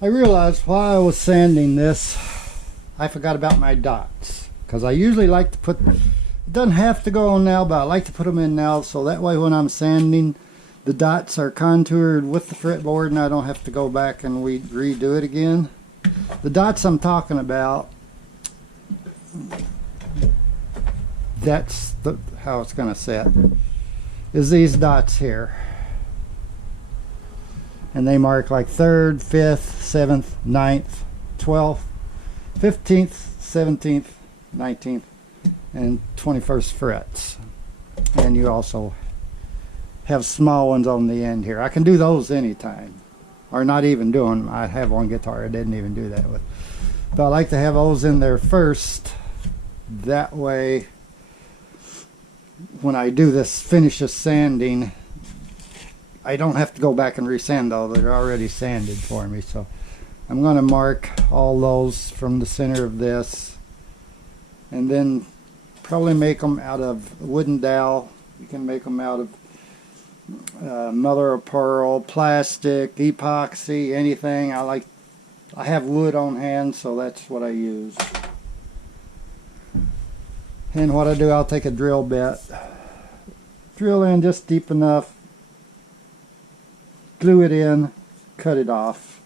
I realized while I was sanding this, I forgot about my dots. Because I usually like to put, it doesn't have to go on now, but I like to put them in now so that way when I'm sanding, the dots are contoured with the fretboard and I don't have to go back and redo it again. The dots I'm talking about, that's how it's going to set, is these dots here. And they mark like 3rd, 5th, 7th, 9th, 12th, 15th, 17th, 19th, and 21st frets. And you also have small ones on the end here. I can do those anytime, or not even do them. I have one guitar I didn't even do that with. But I like to have those in there first. That way, when I do this, finish this sanding, I don't have to go back and resand those. They're already sanded for me. So I'm going to mark all those from the center of this, and then probably make them out of wooden dowel. You can make them out of mother of pearl, plastic, epoxy, anything. I have wood on hand, so that's what I use. And what I do, I'll take a drill bit, drill in just deep enough, glue it in, cut it off.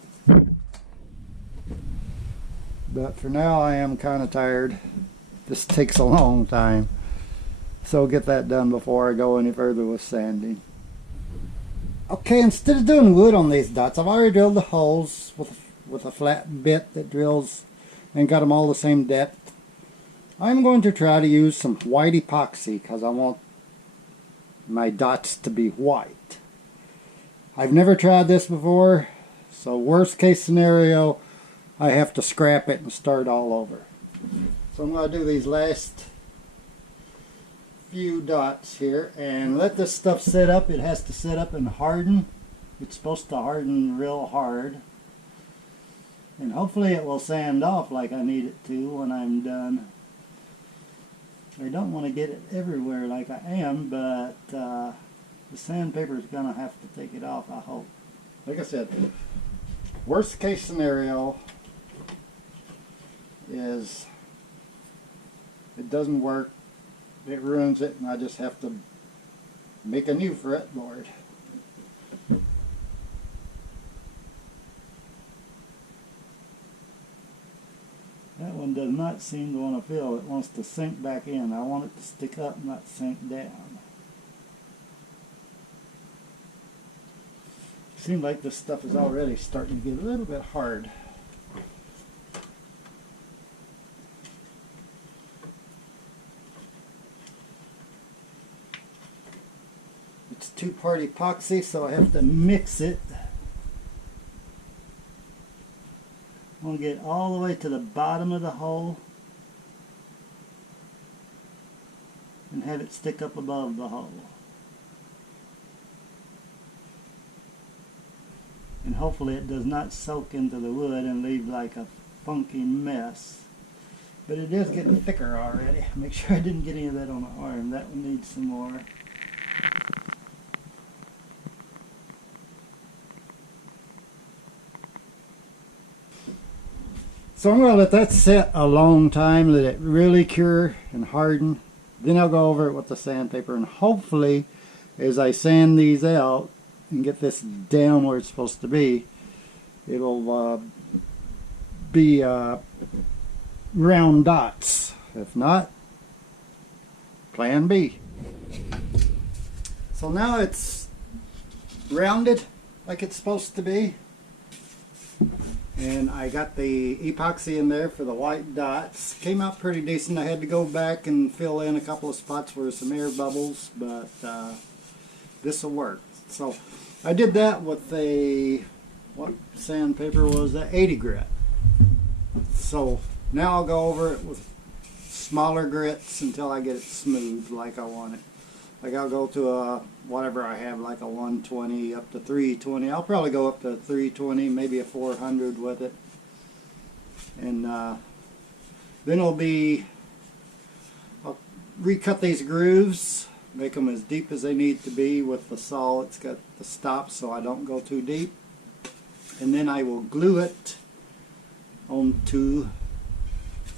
But for now I am kind of tired. This takes a long time. So I'll get that done before I go any further with sanding. Okay, instead of doing wood on these dots, I've already drilled the holes with a flat bit that drills and got them all the same depth. I'm going to try to use some white epoxy because I want my dots to be white. I've never tried this before, so worst case scenario, I have to scrap it and start all over. So I'm going to do these last few dots here and let this stuff set up. It has to set up and harden. It's supposed to harden real hard. And hopefully it will sand off like I need it to when I'm done. I don't want to get it everywhere like I am, but the sandpaper is going to have to take it off, I hope. Like I said, worst case scenario is it doesn't work, it ruins it, and I just have to make a new fretboard. That one does not seem to want to fill. It wants to sink back in. I want it to stick up, not sink down. Seems like this stuff is already starting to get a little bit hard. It's two-part epoxy, so I have to mix it. I'm going to get all the way to the bottom of the hole and have it stick up above the hole. And hopefully it does not soak into the wood and leave like a funky mess. But it is getting thicker already. Make sure I didn't get any of that on the arm. That one needs some more. So I'm going to let that set a long time, let it really cure and harden. Then I'll go over it with the sandpaper, and hopefully as I sand these out and get this down where it's supposed to be, it'll be round dots. If not, plan B. So now it's rounded like it's supposed to be. And I got the epoxy in there for the white dots. Came out pretty decent. I had to go back and fill in a couple of spots where some air bubbles, but this will work. So I did that with a, what sandpaper was that? 80 grit. So now I'll go over it with smaller grits until I get it smooth like I want it. Like I'll go to a, whatever I have, like a 120 up to 320. I'll probably go up to 320, maybe a 400 with it. And then I'll recut these grooves, make them as deep as they need to be with the saw. It's got the stop so I don't go too deep. and then I will glue it onto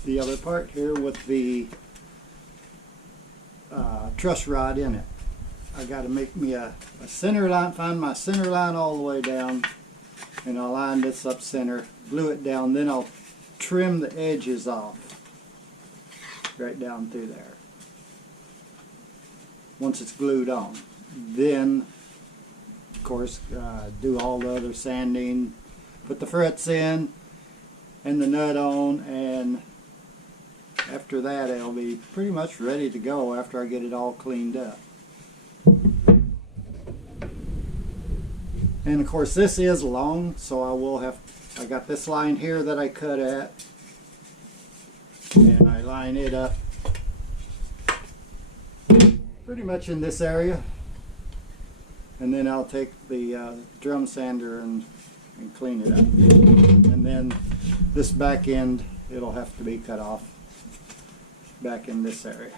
the other part here with the truss rod in it. I got to make me a center line, find my center line all the way down, and I'll line this up center, glue it down, then I'll trim the edges off right down through there once it's glued on. Then of course do all the other sanding, put the frets in and the nut on, and after that it'll be pretty much ready to go after I get it all cleaned up. And of course this is long, so I got this line here that I cut at, and I line it up pretty much in this area, and then I'll take the drum sander and clean it up. And then this back end, it'll have to be cut off back in this area.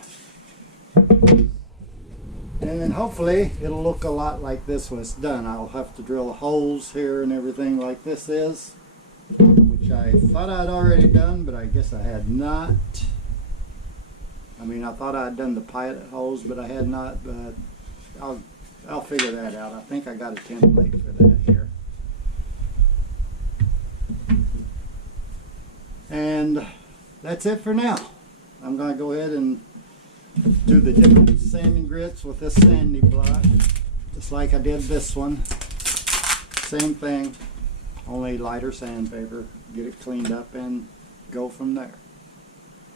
And then hopefully it'll look a lot like this when it's done. I'll have to drill holes here and everything like this is, which I thought I'd already done, but I guess I had not. I mean, I thought I'd done the pilot holes, but I had not, but I'll figure that out. I think I got a template for that here. And that's it for now. I'm going to go ahead and do the different sanding grits with this sanding block, just like I did this one. Same thing, only lighter sandpaper. Get it cleaned up and go from there.